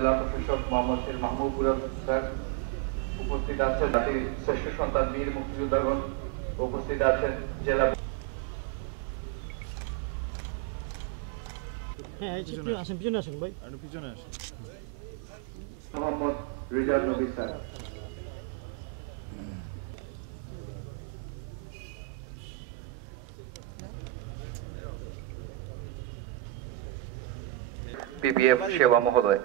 জেলা প্রশাসক মোহাম্মদ মাহমুদুর স্যার, উপস্থিত আছেন জাতির শ্রেষ্ঠ সন্তান বীর মুক্তিযোদ্ধাগণ, উপস্থিত আছেন জেলা মোহাম্মদ রিজাল নবী স্যার। পিপিএফ সেবা মহোদয়।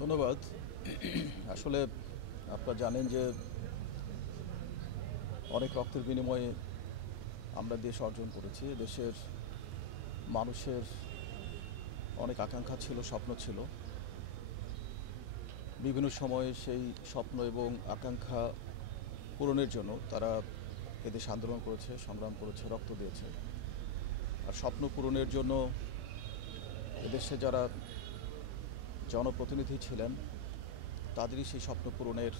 ধন্যবাদ। আসলে আপনারা জানেন যে অনেক রক্তের বিনিময়ে আমরা দেশ অর্জন করেছি। দেশের মানুষের অনেক আকাঙ্ক্ষা ছিল, স্বপ্ন ছিল। বিভিন্ন সময়ে সেই স্বপ্ন এবং আকাঙ্ক্ষা পূরণের জন্য তারা এদেশে আন্দোলন করেছে, সংগ্রাম করেছে, রক্ত দিয়েছে। আর স্বপ্ন পূরণের জন্য এদেশে যারা জনপ্রতিনিধি ছিলেন তাদেরই সেই স্বপ্ন পূরণের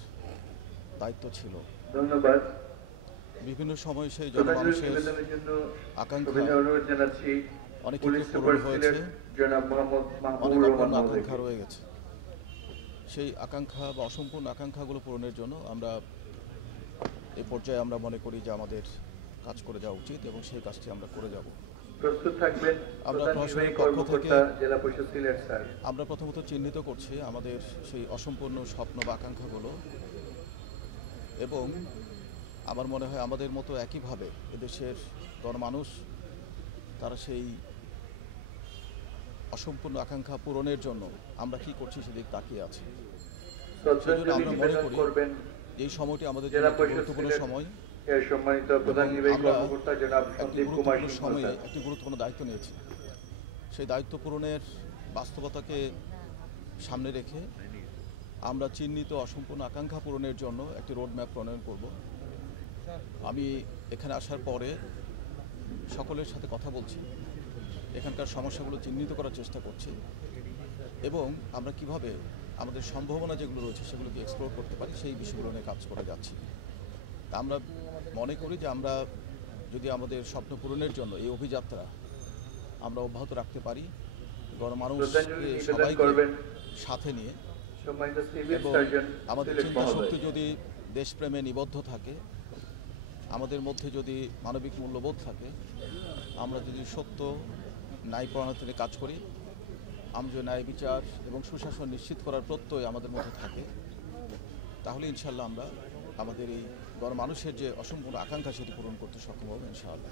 দায়িত্ব ছিল। ধন্যবাদ। বিভিন্ন সময় সেই জনমানুষের আকাঙ্ক্ষা অনেক ক্ষেত্রে পূরণ হয়েছে, অনেক অপূর্ণ আকাঙ্ক্ষা রয়ে গেছে। সেই আকাঙ্ক্ষা বা অসম্পূর্ণ আকাঙ্ক্ষাগুলো পূরণের জন্য আমরা এই পর্যায়ে আমরা মনে করি যে আমাদের কাজ করে যাওয়া উচিত এবং সেই কাজটি আমরা করে যাব। আমরা প্রশাসনের পক্ষ থেকে আমরা প্রথমত চিহ্নিত করছি আমাদের সেই অসম্পূর্ণ স্বপ্ন বা আকাঙ্ক্ষাগুলো, এবং আমার মনে হয় আমাদের মতো একইভাবে এদেশের গণমানুষ তারা সেই অসম্পূর্ণ আকাঙ্ক্ষা পূরণের জন্য আমরা কি করছি সেদিক তাকিয়ে আছে। সেজন্য আমরা মনে করি এই সময়টি আমাদের জন্য গুরুত্বপূর্ণ সময়। আমরা একটি গুরুত্বপূর্ণ দায়িত্ব নিয়েছি। সেই দায়িত্ব পূরণের বাস্তবতাকে সামনে রেখে আমরা চিহ্নিত অসম্পূর্ণ আকাঙ্ক্ষা পূরণের জন্য একটি রোডম্যাপ প্রণয়ন করব। আমি এখানে আসার পরে সকলের সাথে কথা বলছি, এখানকার সমস্যাগুলো চিহ্নিত করার চেষ্টা করছি এবং আমরা কিভাবে আমাদের সম্ভাবনা যেগুলো রয়েছে সেগুলোকে এক্সপ্লোর করতে পারি সেই বিষয়গুলো নিয়ে কাজ করে যাচ্ছি। আমরা মনে করি যে আমরা যদি আমাদের স্বপ্ন পূরণের জন্য এই অভিযাত্রা আমরা অব্যাহত রাখতে পারি, গণমানুষকে সবাইকে সাথে নিয়ে, এবং আমাদের চিন্তা শক্তি যদি দেশপ্রেমে নিবদ্ধ থাকে, আমাদের মধ্যে যদি মানবিক মূল্যবোধ থাকে, আমরা যদি সত্য ন্যায় পরায়ণতায় কাজ করি, আমরা যদি ন্যায় বিচার এবং সুশাসন নিশ্চিত করার প্রত্যয় আমাদের মধ্যে থাকে, তাহলে ইনশাল্লাহ আমরা আমাদের এই গণমানুষের যে অসম্পূর্ণ আকাঙ্ক্ষা সেটি পূরণ করতে সক্ষম হব ইনশাআল্লাহ।